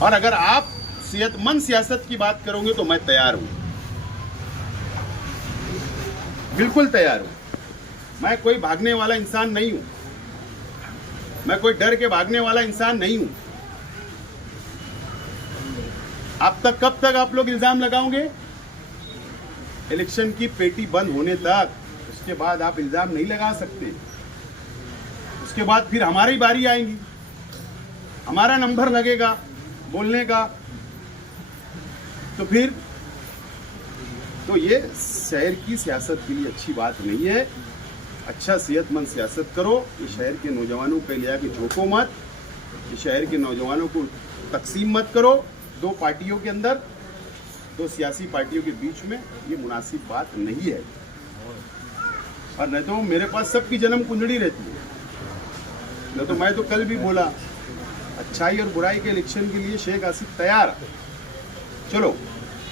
और अगर आप सेहतमंद सियासत की बात करोगे तो मैं तैयार हूं, बिल्कुल तैयार हूं। मैं कोई भागने वाला इंसान नहीं हूं, मैं कोई डर के भागने वाला इंसान नहीं हूं। अब तक कब तक आप लोग इल्जाम लगाओगे? इलेक्शन की पेटी बंद होने तक, उसके बाद आप इल्जाम नहीं लगा सकते। उसके बाद फिर हमारी बारी आएगी, हमारा नंबर लगेगा बोलने का। तो फिर तो ये शहर की सियासत के लिए अच्छी बात नहीं है। अच्छा सेहतमंद सियासत करो। ये शहर के नौजवानों पे ले आके झोंको मत, ये शहर के नौजवानों को तकसीम मत करो दो पार्टियों के अंदर, दो सियासी पार्टियों के बीच में। ये मुनासिब बात नहीं है। और नहीं तो मेरे पास सबकी जन्म कुंडली रहती है। नहीं तो मैं तो कल भी बोला, अच्छाई और बुराई के इलेक्शन के लिए शेख आसिफ तैयार। चलो,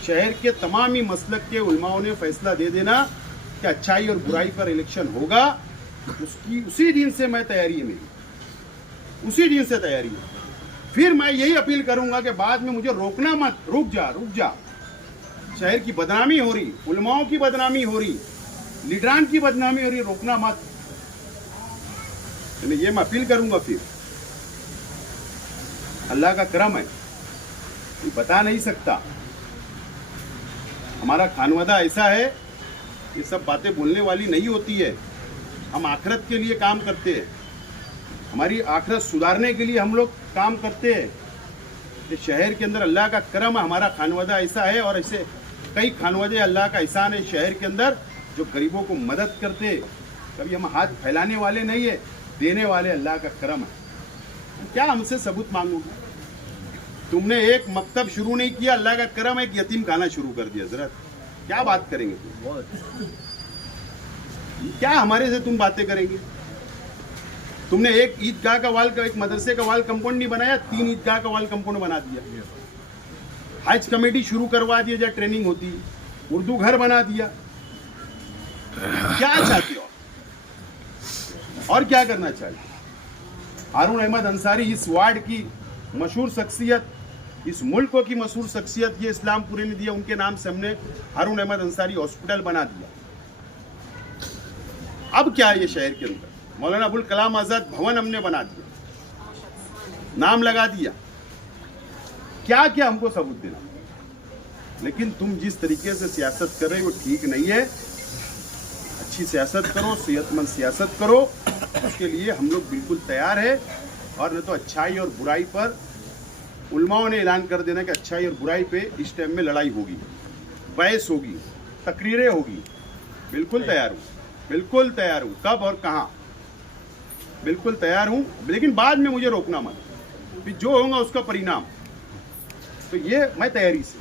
शहर के तमाम ही मसलक के उलमाओं ने फैसला दे देना कि अच्छाई और बुराई पर इलेक्शन होगा, उसी दिन से मैं तैयारी है मेरी, उसी दिन से तैयारी है। फिर मैं यही अपील करूंगा कि बाद में मुझे रोकना मत। रुक जा। शहर की बदनामी हो रही, उलमाओं की बदनामी हो रही, लीडरान की बदनामी हो रही, रोकना मत। ये मैं अपील करूंगा। फिर अल्लाह का करम है, ये बता नहीं सकता। हमारा खानवादा ऐसा है, ये सब बातें बोलने वाली नहीं होती है। हम आखिरत के लिए काम करते हैं, हमारी आखिरत सुधारने के लिए हम लोग काम करते हैं। ये शहर के अंदर अल्लाह का करम है, हमारा खानवादा ऐसा है। और ऐसे कई खानवादे अल्लाह का एहसान है शहर के अंदर, जो गरीबों को मदद करते हैं। कभी हम हाथ फैलाने वाले नहीं है, देने वाले। अल्लाह का करम है। क्या हमसे सबूत मांगोगे? तुमने एक मकतब शुरू नहीं किया, अल्लाह का करम है, एक यतीम खाना शुरू कर दिया। हजरत क्या बात करेंगे तुम? क्या हमारे से तुम बातें करेंगे? तुमने एक ईदगाह का वाल, एक मदरसे का वाल कंपाउंड नहीं बनाया, 3 ईदगाह का वाल कंपाउंड बना दिया। हज कमेटी शुरू करवा दिया जहाँ ट्रेनिंग होती है, उर्दू घर बना दिया। क्या चाहते हो और क्या करना चाहिए? हारून अहमद अंसारी इस वार्ड की मशहूर शख्सियत, इस मुल्क की मशहूर शख्सियत, ये इस्लामपुरी ने दिया, उनके नाम से हमने हारून अहमद अंसारी हॉस्पिटल बना दिया। अब क्या है ये शहर के अंदर? मौलाना अबुल कलाम आजाद भवन हमने बना दिया, नाम लगा दिया। क्या क्या हमको सबूत देना? लेकिन तुम जिस तरीके से सियासत कर रहे हो वो ठीक नहीं है। अच्छी सियासत करो, सेहतमंद सियासत करो, उसके लिए हम लोग बिल्कुल तैयार है। और न तो अच्छाई और बुराई पर उलमाओं ने ऐलान कर देना कि अच्छाई और बुराई पे इस टाइम में लड़ाई होगी, बहस होगी, तकरीरें होगी। बिल्कुल तैयार हूँ, बिल्कुल तैयार हूँ। कब और कहाँ बिल्कुल तैयार हूँ। लेकिन बाद में मुझे रोकना मत, फिर जो होगा उसका परिणाम। तो ये मैं तैयारी से,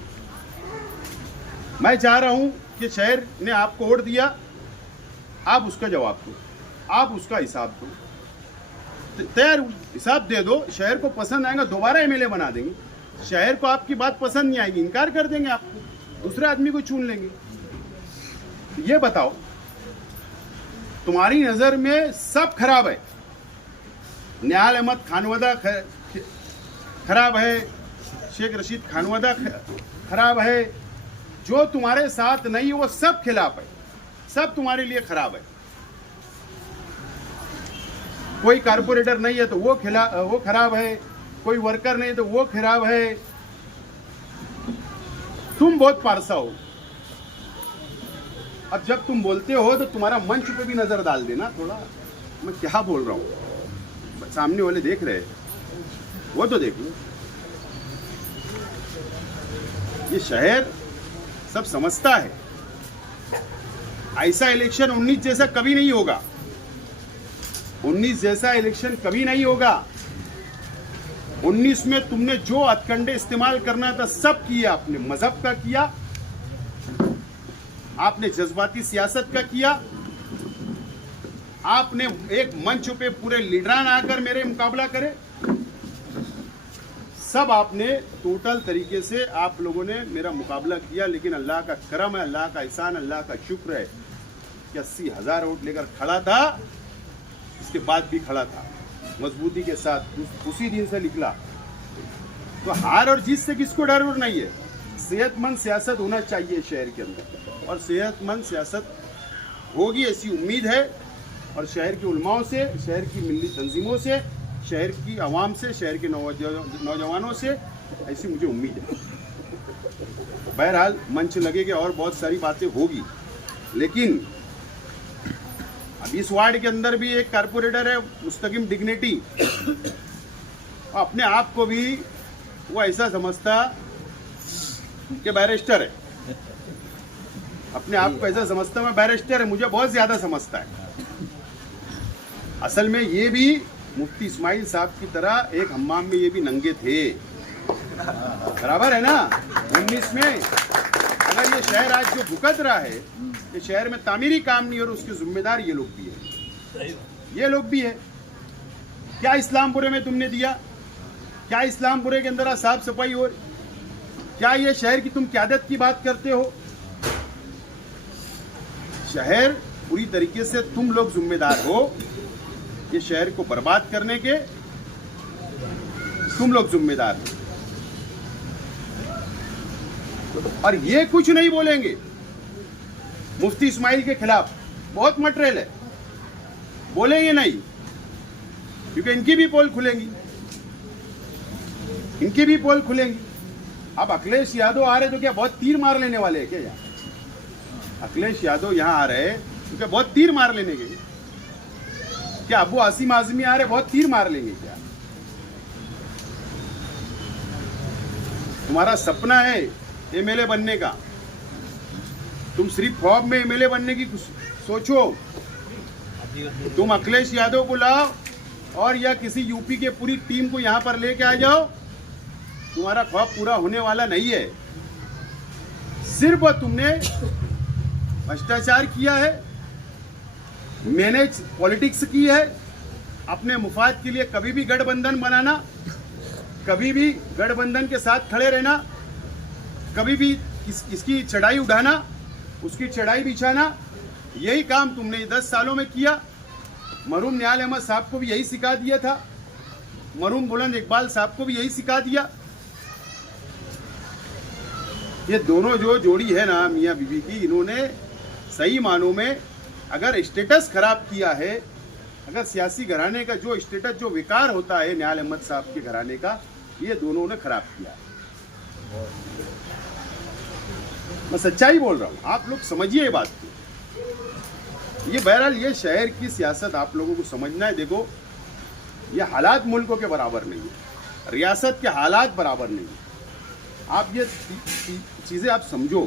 मैं चाह रहा हूँ कि शहर ने आपको वोट दिया, आप उसका जवाब दो, आप उसका हिसाब दो। तैयार हूँ, हिसाब दे दो। शहर को पसंद आएगा दोबारा एमएलए बना देंगे। शहर को आपकी बात पसंद नहीं आएगी, इनकार कर देंगे, आपको दूसरे आदमी को चुन लेंगे। ये बताओ, तुम्हारी नजर में सब खराब है। निहाल अहमद खानवादा खराब है, शेख रशीद खानवादा खराब है। जो तुम्हारे साथ नहीं है वो सब खिलाफ है, सब तुम्हारे लिए खराब है। कोई कारपोरेटर नहीं है तो वो खराब है, कोई वर्कर नहीं तो वो खराब है। तुम बहुत पारसा हो। अब जब तुम बोलते हो तो तुम्हारा मंच पे भी नजर डाल देना थोड़ा, मैं क्या बोल रहा हूँ। सामने वाले देख रहे हैं, वो तो देख लो। ये शहर सब समझता है। ऐसा इलेक्शन 19 जैसा कभी नहीं होगा। 19 जैसा इलेक्शन कभी नहीं होगा। 19 में तुमने जो हथकंडे इस्तेमाल करना था सब किया। आपने मजहब का किया, आपने जज्बाती सियासत का किया, आपने एक मंच पे पूरे लीडरान आकर मेरे मुकाबला करे। सब आपने टोटल तरीके से आप लोगों ने मेरा मुकाबला किया। लेकिन अल्लाह का करम है, अल्लाह का एहसान, अल्लाह का शुक्र है कि 80,000 वोट लेकर खड़ा था। इसके बाद भी खड़ा था मजबूती के साथ, उसी दिन से निकला। तो हार और जीत से किसको डर और नहीं है। सेहतमंद सियासत होना चाहिए शहर के अंदर, और सेहतमंद सियासत होगी ऐसी उम्मीद है। और शहर के उलमाओं से, शहर की मिली तंजीमों से, शहर की आवाम से, शहर के नौजवानों से ऐसी मुझे उम्मीद है। बहरहाल मंच लगेगा और बहुत सारी बातें होगी, लेकिन अब इस वार्ड के अंदर भी एक कारपोरेटर है मुस्तकिम डिग्निटी, अपने आप को भी वो ऐसा समझता कि बैरिस्टर है, अपने आप को ऐसा समझता मैं बैरिस्टर है, मुझे बहुत ज्यादा समझता है। असल में ये भी मुफ्ती इस्माइल साहब की तरह एक हम्माम में ये भी नंगे थे, बराबर है ना। 19 में अगर ये शहर आज जो भुगत रहा है, ये शहर में तामीरी काम नहीं, और उसके जिम्मेदार ये लोग भी है, ये लोग भी है। क्या इस्लामपुरे में तुमने दिया? क्या इस्लामपुरे के अंदर साफ सफाई हो? क्या ये शहर की तुम क़यादत की बात करते हो? शहर पूरी तरीके से तुम लोग जिम्मेदार हो, ये शहर को बर्बाद करने के तुम लोग जिम्मेदार हो। और ये कुछ नहीं बोलेंगे मुफ्ती इस्माइल के खिलाफ, बहुत मटेरियल है, बोलेंगे नहीं, क्योंकि इनकी भी पोल खुलेंगी, इनकी भी पोल खुलेंगी। अब अखिलेश यादव आ रहे तो क्या बहुत तीर मार लेने वाले हैं क्या? यहाँ अखिलेश यादव यहाँ आ रहे तो क्या बहुत तीर मार लेने के? क्या अबू आसिम आजमी आ रहे बहुत तीर मार लेंगे क्या? तुम्हारा सपना है एमएलए बनने का, तुम सिर्फ ख्वाब में एमएलए बनने की सोचो। तुम अखिलेश यादव को लाओ और या किसी यूपी के पूरी टीम को यहां पर लेके आ जाओ, तुम्हारा ख्वाब पूरा होने वाला नहीं है। सिर्फ तुमने भ्रष्टाचार किया है, मैनेज पॉलिटिक्स की है, अपने मुफाद के लिए कभी भी गठबंधन बनाना, कभी भी गठबंधन के साथ खड़े रहना, कभी भी इसकी चढ़ाई उठाना, उसकी चढ़ाई बिछाना, यही काम तुमने 10 सालों में किया। मरहूम निहाल अहमद साहब को भी यही सिखा दिया था, मरहूम बुलंद इकबाल साहब को भी यही सिखा दिया। ये दोनों जो जोड़ी है ना मियाँ बीवी की, इन्होंने सही मानों में अगर स्टेटस खराब किया है, अगर सियासी घराने का जो स्टेटस, जो विकार होता है निहाल अहमद साहब के घराने का, ये दोनों ने खराब किया है। मैं सच्चाई बोल रहा हूँ, आप लोग समझिए ये बात को। ये बहरहाल ये शहर की सियासत आप लोगों को समझना है। देखो, ये हालात मुल्कों के बराबर नहीं है, रियासत के हालात बराबर नहीं है। आप ये चीज़ें आप समझो,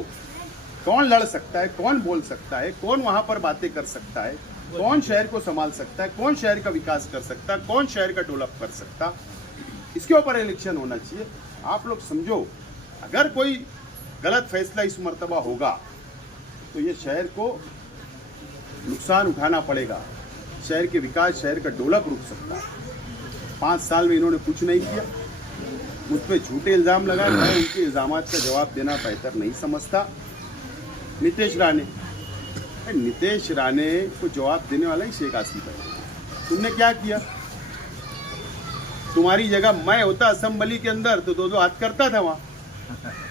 कौन लड़ सकता है, कौन बोल सकता है, कौन वहाँ पर बातें कर सकता है, कौन शहर को संभाल सकता है, कौन शहर का विकास कर सकता है, कौन शहर का डेवलप कर सकता, इसके ऊपर इलेक्शन होना चाहिए। आप लोग समझो, अगर कोई गलत फैसला इस मर्तबा होगा तो ये शहर को नुकसान उठाना पड़ेगा, शहर के विकास, शहर का डेवलप रुक सकता है। 5 साल में इन्होंने कुछ नहीं किया, मुझ पर झूठे इल्ज़ाम लगाए, मैं उनके इल्ज़ामात का जवाब देना बेहतर नहीं समझता। नीतीश राणे को जवाब देने वाला ही शेख आसिफ है। तुमने क्या किया? तुम्हारी जगह मैं होता असेंबली के अंदर तो 2-2 हाथ करता था वहाँ,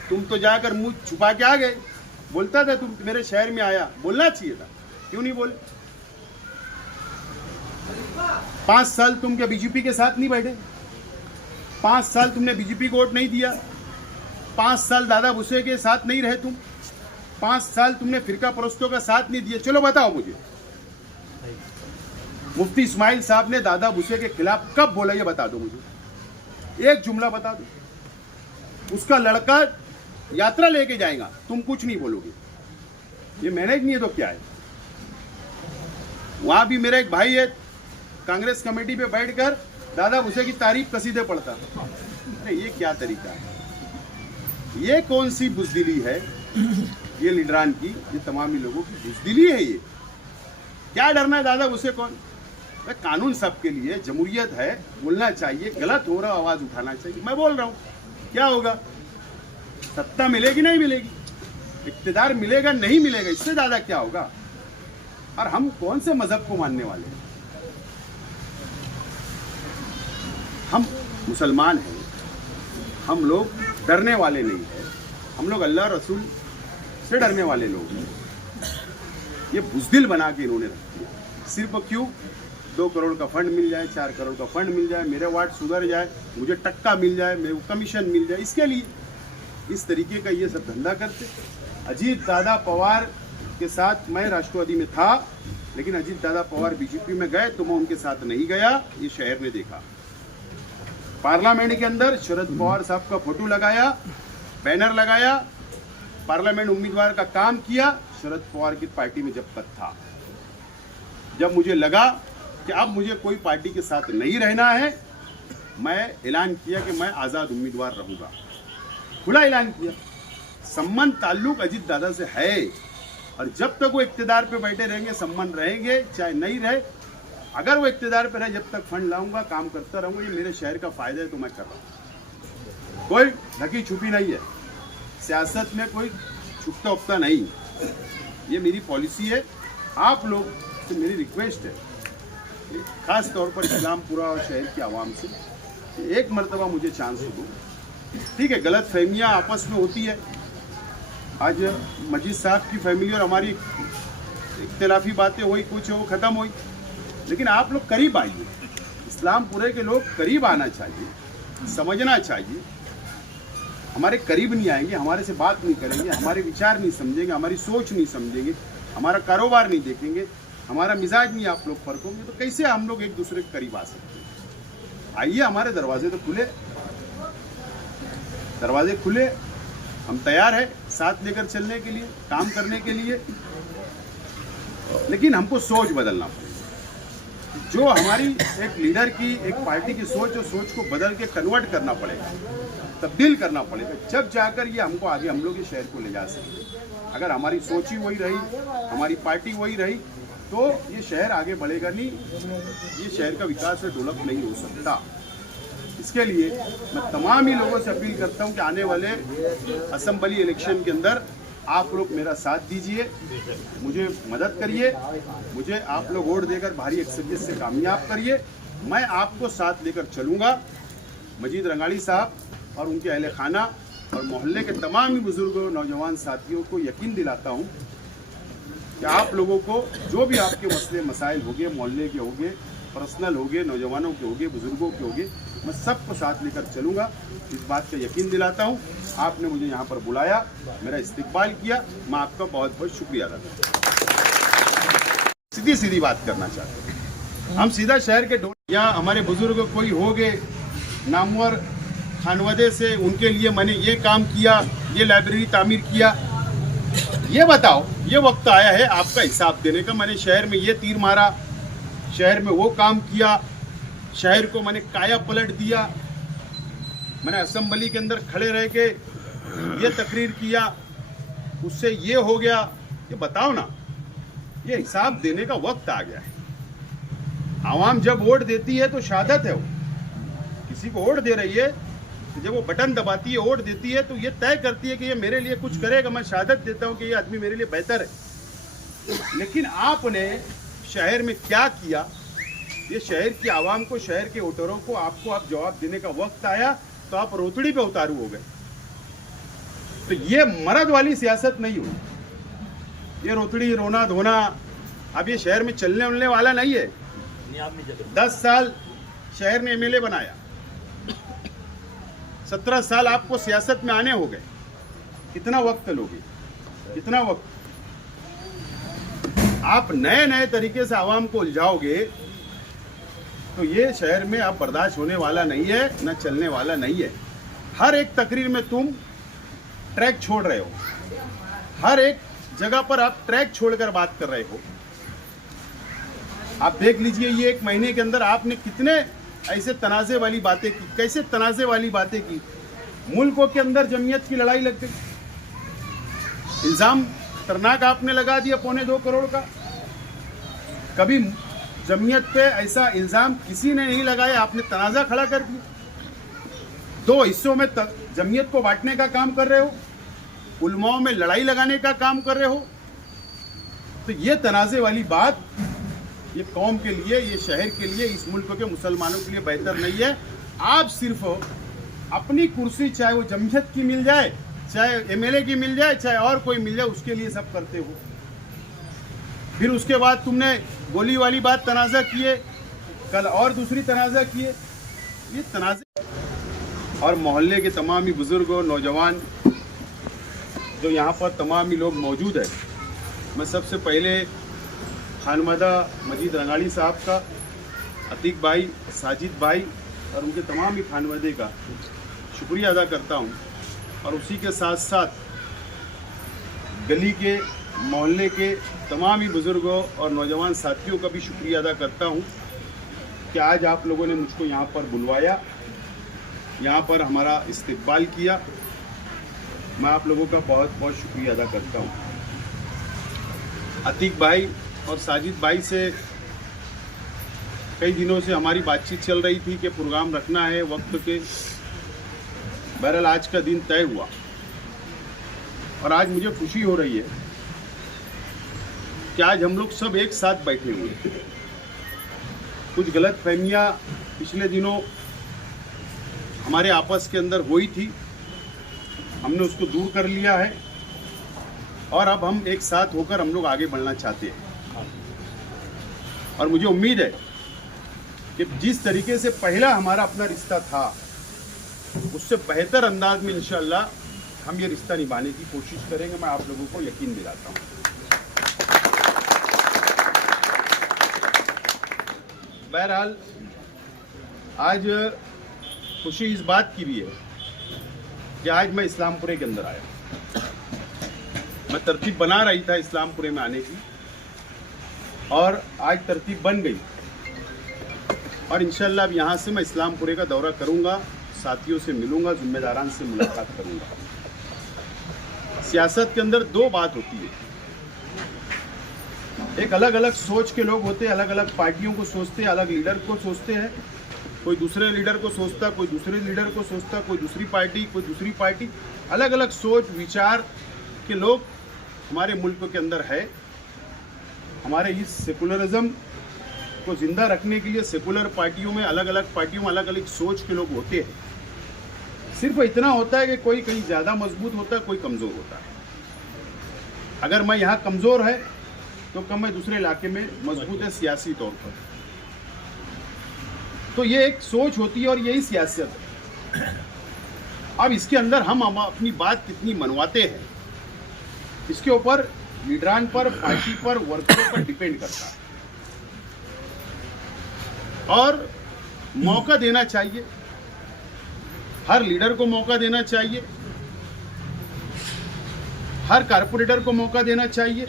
तुम तो जाकर मुंह छुपा के आ गए। बोलता था तुम मेरे शहर में आया, बोलना चाहिए था, क्यों नहीं बोले? 5 साल तुम क्या बीजेपी के साथ नहीं बैठे? 5 साल तुमने बीजेपी को वोट नहीं दिया? 5 साल दादा भुसे के साथ नहीं रहे तुम? 5 साल तुमने फिरका परस्तों का साथ नहीं दिया? चलो बताओ मुझे, मुफ्ती इस्माइल साहब ने दादा भुसे के खिलाफ कब बोला, ये बता दो मुझे, एक जुमला बता दो। उसका लड़का यात्रा लेके जाएगा, तुम कुछ नहीं बोलोगे। ये मैनेज नहीं है तो क्या है? वहां भी मेरा एक भाई है, कांग्रेस कमेटी पे बैठकर दादा भुसे की तारीफ कसीदे पढ़ता। अरे ये क्या तरीका है? ये कौन सी बुजदिली है ये लीडरान की, ये तमामी लोगों की बुजदिली है ये? क्या डरना है दादा भुसे कौन? कानून सबके लिए, जमहूरियत है, बोलना चाहिए, गलत हो रहा आवाज उठाना चाहिए। मैं बोल रहा हूँ, क्या होगा? सत्ता मिलेगी नहीं मिलेगी, इख्तिदार मिलेगा नहीं मिलेगा, इससे ज्यादा क्या होगा? और हम कौन से मजहब को मानने वाले हैं? हम मुसलमान हैं, हम लोग डरने वाले नहीं हैं, हम लोग अल्लाह रसूल से डरने वाले लोग हैं। ये बुज़दिल बना के इन्होंने रख दिया। सिर्फ क्यों? 2 करोड़ का फंड मिल जाए, 4 करोड़ का फंड मिल जाए, मेरे वार्ड सुधर जाए, मुझे टक्का मिल जाए, मेरे को कमीशन मिल जाए, इसके लिए इस तरीके का ये सब धंधा करते। अजीत दादा पवार के साथ मैं राष्ट्रवादी में था, लेकिन अजीत दादा पवार बीजेपी में गए तो मैं उनके साथ नहीं गया, ये शहर ने देखा। पार्लियामेंट के अंदर शरद पवार साहब का फोटो लगाया, बैनर लगाया, पार्लियामेंट उम्मीदवार का काम किया शरद पवार की पार्टी में जब तक था। जब मुझे लगा कि अब मुझे कोई पार्टी के साथ नहीं रहना है, मैं ऐलान किया कि मैं आज़ाद उम्मीदवार रहूंगा। खुला ऐलान किया। संबंध ताल्लुक अजीत दादा से है और जब तक वो इक्तदार पे बैठे रहेंगे संबंध रहेंगे, चाहे नहीं रहे। अगर वो इक्तदार पे रहे जब तक फंड लाऊंगा, काम करता रहूंगा, ये मेरे शहर का फायदा है तो मैं कर रहा हूँ। कोई ढकी छुपी नहीं है, सियासत में कोई छुपता उपता नहीं, ये मेरी पॉलिसी है। आप लोग से मेरी रिक्वेस्ट है, खास तौर पर इस्लामपुरा और शहर की आवाम से, एक मरतबा मुझे चांस दो। ठीक है, गलत फहमियाँ आपस में होती है। आज मजीद साहब की फैमिली और हमारी इख्तिलाफी बातें हुई, कुछ वो ख़त्म हुई, लेकिन आप लोग करीब आइए। इस्लामपुरे के लोग करीब आना चाहिए, समझना चाहिए। हमारे करीब नहीं आएंगे, हमारे से बात नहीं करेंगे, हमारे विचार नहीं समझेंगे, हमारी सोच नहीं समझेंगे, हमारा कारोबार नहीं देखेंगे, हमारा मिजाज नहीं आप लोग फर्क होंगे, तो कैसे हम लोग एक दूसरे के करीब आ सकते हैं? आइए, हमारे दरवाजे तो खुले, दरवाजे खुले, हम तैयार हैं साथ लेकर चलने के लिए, काम करने के लिए। लेकिन हमको सोच बदलना पड़ेगा। जो हमारी एक लीडर की, एक पार्टी की सोच, और सोच को बदल के कन्वर्ट करना पड़ेगा, तब्दील करना पड़ेगा, जब जाकर ये हमको आगे हम लोग ये शहर को ले जा सकते। अगर हमारी सोच ही वही रही, हमारी पार्टी वही रही, तो ये शहर आगे बढ़ेगा नहीं, ये शहर का विकास और डेवलप नहीं हो सकता। इसके लिए मैं तमाम ही लोगों से अपील करता हूं कि आने वाले असेंबली इलेक्शन के अंदर आप लोग मेरा साथ दीजिए, मुझे मदद करिए, मुझे आप लोग वोट देकर भारी अक्सरियत से कामयाब करिए। मैं आपको साथ लेकर चलूँगा। मजीद रंगाड़ी साहब और उनके अहले खाना और मोहल्ले के तमाम ही बुजुर्गों, नौजवान साथियों को यकीन दिलाता हूँ कि आप लोगों को जो भी आपके मसले मसाइल होंगे, मोहल्ले के होंगे, पर्सनल होंगे, नौजवानों के होंगे, बुजुर्गों के होंगे, मैं सबको साथ लेकर चलूँगा। इस बात का यकीन दिलाता हूँ। आपने मुझे यहाँ पर बुलाया, मेरा इस्तकबाल किया, मैं आपका बहुत बहुत शुक्रिया अदा करता हूँ। सीधी सीधी बात करना चाहते हैं हम, सीधा शहर के या हमारे बुजुर्ग कोई हो गए नामवर खानवदे से, उनके लिए मैंने ये काम किया, ये लाइब्रेरी तामीर किया, ये बताओ। ये वक्त आया है आपका हिसाब देने का। मैंने शहर में ये तीर मारा, शहर में वो काम किया, शहर को मैंने काया पलट दिया, मैंने असेंबली के अंदर खड़े रह के ये तकरीर किया, उससे ये हो गया, ये बताओ ना। ये हिसाब देने का वक्त आ गया है। आवाम जब वोट देती है तो शहादत है, वो किसी को वोट दे रही है तो जब वो बटन दबाती है, वोट देती है, तो ये तय करती है कि ये मेरे लिए कुछ करेगा, मैं शहादत देता हूँ कि ये आदमी मेरे लिए बेहतर है। लेकिन आपने शहर में क्या किया, ये शहर की आवाम को, शहर के वोटरों को आपको आप जवाब देने का वक्त आया तो आप रोतड़ी पे उतारू हो गए। तो ये मर्द वाली सियासत नहीं हुई, ये रोतड़ी रोना धोना अब ये शहर में चलने उलने वाला नहीं है। 10 साल शहर ने एमएलए बनाया, 17 साल आपको सियासत में आने हो गए। कितना वक्त लोगे, कितना वक्त? आप नए नए तरीके से आवाम को उलझाओगे तो ये शहर में अब बर्दाश्त होने वाला नहीं है, न चलने वाला नहीं है। हर एक तकरीर में तुम ट्रैक छोड़ रहे हो, हर एक जगह पर आप ट्रैक छोड़कर बात कर रहे हो। आप देख लीजिए, ये 1 महीने के अंदर आपने कितने ऐसे तनाज़े वाली बातें की, कैसे तनाज़े वाली बातें की। मुल्कों के अंदर जमीयत की लड़ाई लग गई, इल्ज़ाम खतरनाक आपने लगा दिया 2.25 करोड़ का। कभी जमीयत पे ऐसा इल्ज़ाम किसी ने नहीं लगाया, आपने तनाज़ा खड़ा कर दिया। 2 हिस्सों में जमीयत को बांटने का काम कर रहे हो, उलमाओं में लड़ाई लगाने का काम कर रहे हो। तो ये तनाज़े वाली बात ये कौम के लिए, ये शहर के लिए, इस मुल्क के मुसलमानों के लिए बेहतर नहीं है। आप सिर्फ अपनी कुर्सी चाहे वो जमशेद की मिल जाए, चाहे एमएलए की मिल जाए, चाहे और कोई मिल जाए, उसके लिए सब करते हो। फिर उसके बाद तुमने गोली वाली बात तनाज़ा किए, कल और दूसरी तनाज़ा किए। ये तनाज़े और मोहल्ले के तमाम ही बुजुर्ग और नौजवान जो यहाँ पर तमाम ही लोग मौजूद है, मैं सबसे पहले खानमादा मजीद रंगाड़ी साहब का, अतीक भाई, साजिद भाई और उनके तमाम ही खानवादे का शुक्रिया अदा करता हूँ। और उसी के साथ साथ गली के, मोहल्ले के तमाम ही बुज़ुर्गों और नौजवान साथियों का भी शुक्रिया अदा करता हूँ कि आज आप लोगों ने मुझको यहाँ पर बुलवाया, यहाँ पर हमारा इस्तकबाल किया। मैं आप लोगों का बहुत बहुत शुक्रिया अदा करता हूँ। अतीक भाई और साजिद भाई से कई दिनों से हमारी बातचीत चल रही थी कि प्रोग्राम रखना है वक्त पे। बहरहाल आज का दिन तय हुआ और आज मुझे खुशी हो रही है कि आज हम लोग सब एक साथ बैठे हुए हैं। कुछ गलत फहमियाँ पिछले दिनों हमारे आपस के अंदर हुई थी, हमने उसको दूर कर लिया है और अब हम एक साथ होकर हम लोग आगे बढ़ना चाहते हैं। और मुझे उम्मीद है कि जिस तरीके से पहला हमारा अपना रिश्ता था, उससे बेहतर अंदाज में इंशाअल्लाह हम ये रिश्ता निभाने की कोशिश करेंगे। मैं आप लोगों को यकीन दिलाता हूँ। बहरहाल आज खुशी इस बात की भी है कि आज मैं इस्लामपुरे के अंदर आया। मैं तरतीब बना रही था इस्लामपुरे में आने की और आज तरतीब बन गई और इंशाअल्लाह अब यहाँ से मैं इस्लामपुरे का दौरा करूँगा, साथियों से मिलूँगा, जिम्मेदारान से मुलाकात करूँगा। सियासत के अंदर दो बात होती है, एक अलग अलग सोच के लोग होते हैं, अलग अलग पार्टियों को सोचते हैं, अलग लीडर को सोचते हैं। कोई दूसरे लीडर को सोचता, कोई दूसरे लीडर को सोचता, कोई दूसरी पार्टी, कोई दूसरी पार्टी। अलग अलग सोच विचार के लोग हमारे मुल्क के अंदर है। हमारे इस सेकुलरिज्म को जिंदा रखने के लिए सेकुलर पार्टियों में, अलग अलग पार्टियों में अलग अलग सोच के लोग होते हैं। सिर्फ इतना होता है कि कोई कहीं ज़्यादा मजबूत होता है, कोई कमज़ोर होता है। अगर मैं यहाँ कमज़ोर है तो कम मैं दूसरे इलाके में मजबूत है सियासी तौर पर। तो ये एक सोच होती है और यही सियासत है। अब इसके अंदर हम अपनी बात कितनी मनवाते हैं, इसके ऊपर लीडरान पर, पार्टी पर, वर्करों पर डिपेंड करता है। और मौका देना चाहिए, हर लीडर को मौका देना चाहिए, हर कारपोरेटर को मौका देना चाहिए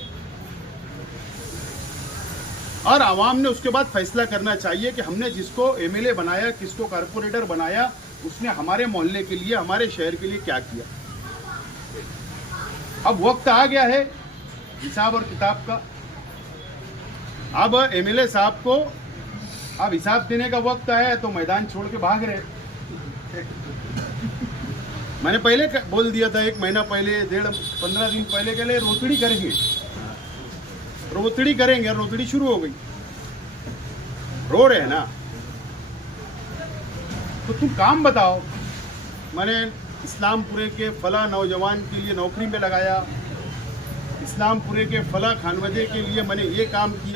और आवाम ने उसके बाद फैसला करना चाहिए कि हमने जिसको एमएलए बनाया, किसको कारपोरेटर बनाया, उसने हमारे मोहल्ले के लिए, हमारे शहर के लिए क्या किया। अब वक्त आ गया है हिसाब और किताब का। अब एमएलए साहब को अब हिसाब देने का वक्त आया है तो मैदान छोड़ के भाग रहे। मैंने पहले बोल दिया था, 1 महीना पहले, 15 दिन पहले के लिए रोतड़ी करेंगे, रोतड़ी करेंगे। रोतड़ी शुरू हो गई, रो रहे हैं ना, तो तुम काम बताओ। मैंने इस्लामपुरे के फला नौजवान के लिए नौकरी में लगाया, इस्लामपुरे के फला खानवदे के लिए मैंने ये काम किया।